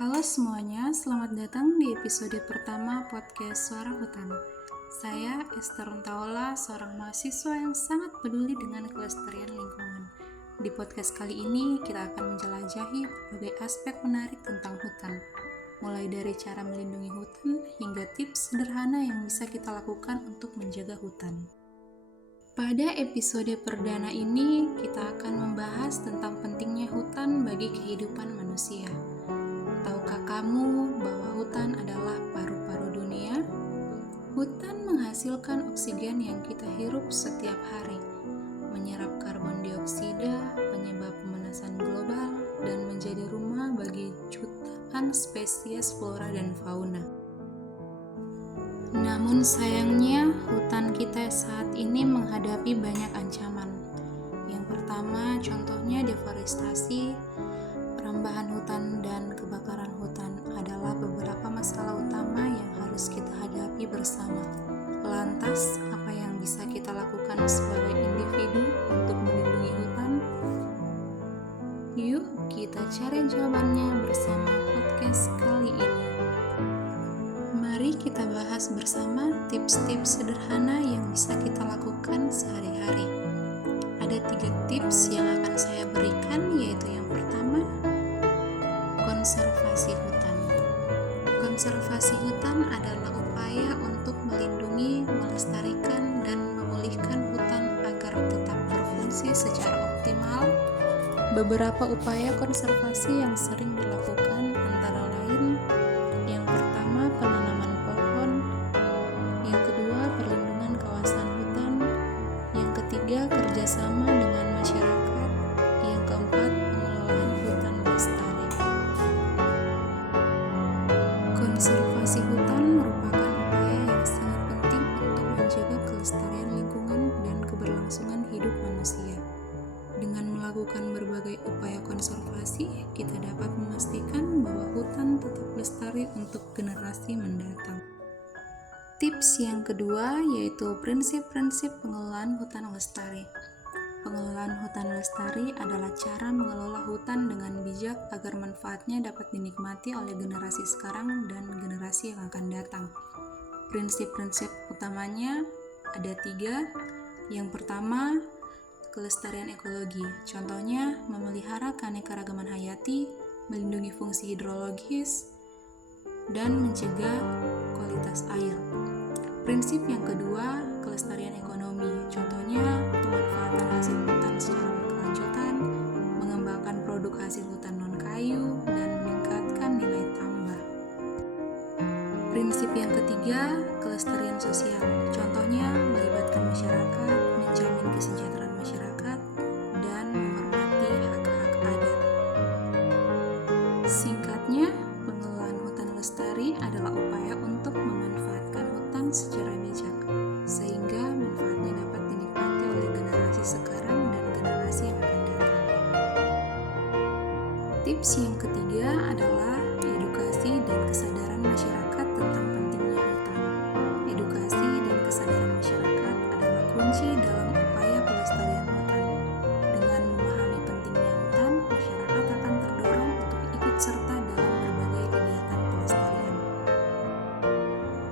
Halo semuanya, selamat datang di episode pertama podcast Suara Hutan. Saya Esther Runtaola, seorang mahasiswa yang sangat peduli dengan kelestarian lingkungan. Di podcast kali ini, kita akan menjelajahi berbagai aspek menarik tentang hutan. Mulai dari cara melindungi hutan, hingga tips sederhana yang bisa kita lakukan untuk menjaga hutan. Pada episode perdana ini, kita akan membahas tentang pentingnya hutan bagi kehidupan manusia. Tahukah kamu bahwa hutan adalah paru-paru dunia? Hutan menghasilkan oksigen yang kita hirup setiap hari, menyerap karbon dioksida, penyebab pemanasan global, dan menjadi rumah bagi jutaan spesies flora dan fauna. Namun sayangnya, hutan kita saat ini menghadapi banyak ancaman. Yang pertama, contohnya deforestasi, perambahan hutan dan kebakaran hutan adalah beberapa masalah utama yang harus kita hadapi bersama. Lantas, apa yang bisa kita lakukan sebagai individu untuk melindungi hutan? Yuk, kita cari jawabannya bersama podcast kali ini. Mari kita bahas bersama tips-tips sederhana yang bisa kita lakukan sehari-hari. Ada 3 tips yang akan saya berikan, yaitu yang pertama, konservasi hutan. Konservasi hutan adalah upaya untuk melindungi, melestarikan, dan memulihkan hutan agar tetap berfungsi secara optimal. Beberapa upaya konservasi yang sering dilakukan antara lain: yang pertama, penanaman pohon; yang kedua, perlindungan kawasan hutan; yang ketiga, kerjasama dengan masyarakat; yang keempat, pengelolaan hutan lestari. Konservasi hutan merupakan upaya yang sangat penting untuk menjaga kelestarian lingkungan dan keberlangsungan hidup manusia. Dengan melakukan berbagai upaya konservasi, kita dapat memastikan bahwa hutan tetap lestari untuk generasi mendatang. Tips yang kedua yaitu prinsip-prinsip pengelolaan hutan lestari. Pengelolaan hutan lestari adalah cara mengelola hutan dengan bijak agar manfaatnya dapat dinikmati oleh generasi sekarang dan generasi yang akan datang. Prinsip-prinsip utamanya ada 3. Yang pertama, kelestarian ekologi. Contohnya, memelihara keanekaragaman hayati, melindungi fungsi hidrologis, dan mencegah kualitas air. Prinsip yang kedua, kelestarian ekonomi. Contohnya, pemanfaatan hasil hutan secara berkelanjutan, mengembangkan produk hasil hutan non-kayu, dan meningkatkan nilai tambah. Prinsip yang ketiga, kelestarian sosial. Contohnya, melibatkan masyarakat, menjamin kesejahteraan masyarakat, dan menghormati hak-hak adat. Singkatnya, pengelolaan hutan lestari adalah upaya untuk memanfaatkan hutan secara bijak, sehingga manfaatnya dapat dinikmati oleh generasi sekarang dan generasi yang akan datang. Tips yang ketiga adalah edukasi dan kesadaran masyarakat tentang pentingnya hutan. Edukasi dan kesadaran masyarakat adalah kunci dalam upaya pelestarian hutan. Dengan memahami pentingnya hutan, masyarakat akan terdorong untuk ikut serta dalam berbagai kegiatan pelestarian.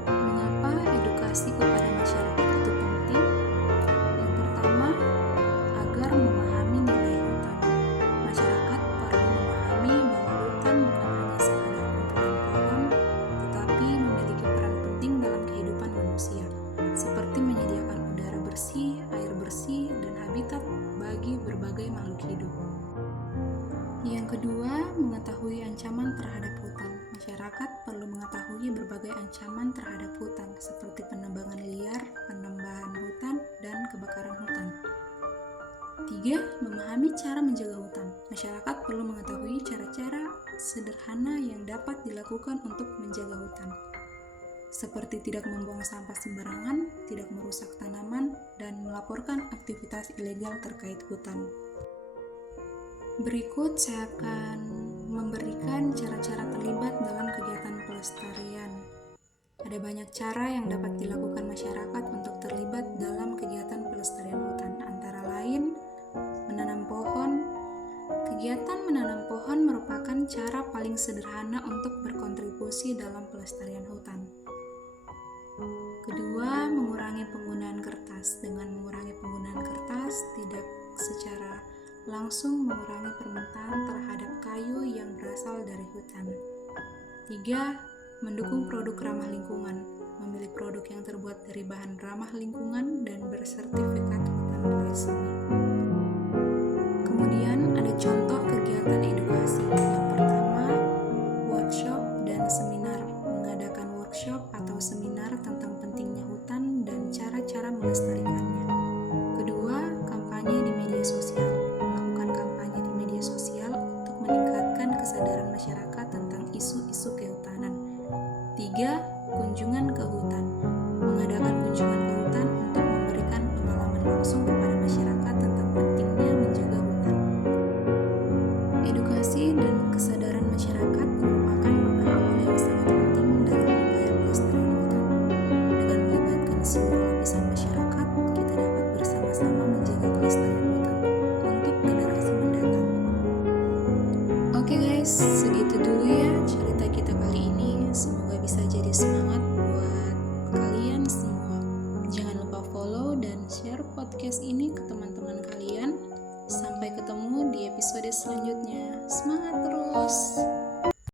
Mengapa edukasi kepada masyarakat itu penting? Yang pertama, agar memahami nilai hutan. Masyarakat perlu memahami bahwa hutan bukan hanya sekadar kumpulan pohon, tetapi memiliki peran penting dalam kehidupan manusia, seperti menyediakan udara bersih, air bersih, dan habitat bagi berbagai makhluk hidup. Yang kedua, mengetahui ancaman terhadap hutan. Masyarakat perlu mengetahui berbagai ancaman terhadap hutan, seperti penebangan liar, penembahan hutan, dan kebakaran hutan. 3. Memahami cara menjaga hutan. Masyarakat perlu mengetahui cara-cara sederhana yang dapat dilakukan untuk menjaga hutan, seperti tidak membuang sampah sembarangan, tidak merusak tanaman, dan melaporkan aktivitas ilegal terkait hutan. Berikut saya akan memberikan cara-cara terlibat dalam kegiatan pelestarian. Ada banyak cara yang dapat dilakukan masyarakat untuk terlibat dalam kegiatan pelestarian hutan, antara lain menanam pohon. Kegiatan menanam pohon merupakan cara paling sederhana untuk berkontribusi dalam pelestarian hutan. Kedua, mengurangi penggunaan kertas. Dengan mengurangi penggunaan kertas, tidak secara langsung mengurangi permintaan terhadap kayu yang berasal dari hutan. Tiga, mendukung produk ramah lingkungan. Memilih produk yang terbuat dari bahan ramah lingkungan dan bersertifikat hutan resmi. Kemudian ada contoh kegiatan edukasi. Yang pertama, workshop dan seminar. Mengadakan workshop atau seminar tentang pentingnya hutan dan cara-cara melestarikannya. Kedua, kampanye di media sosial. Melakukan kampanye di media sosial untuk meningkatkan kesadaran masyarakat tentang isu-isu kehutanan. Tiga, kunjungan ke hutan. Mengadakan kunjungan ke hutan untuk memberikan pengalaman langsung kepada masyarakat tentang pentingnya menjaga hutan. Edukasi dan kesadaran masyarakat merupakan langkah awal yang sangat penting dalam upaya pelestarian hutan. Dengan melibatkan semua lapisan masyarakat, kita dapat bersama-sama menjaga kelestarian hutan untuk generasi mendatang. Oke guys, segitu dulu ya cerita kita kali ini. Semoga bisa jadi semangat buat kalian semua. Jangan lupa follow dan share podcast ini ke teman-teman kalian. Sampai ketemu di episode selanjutnya. Semangat terus!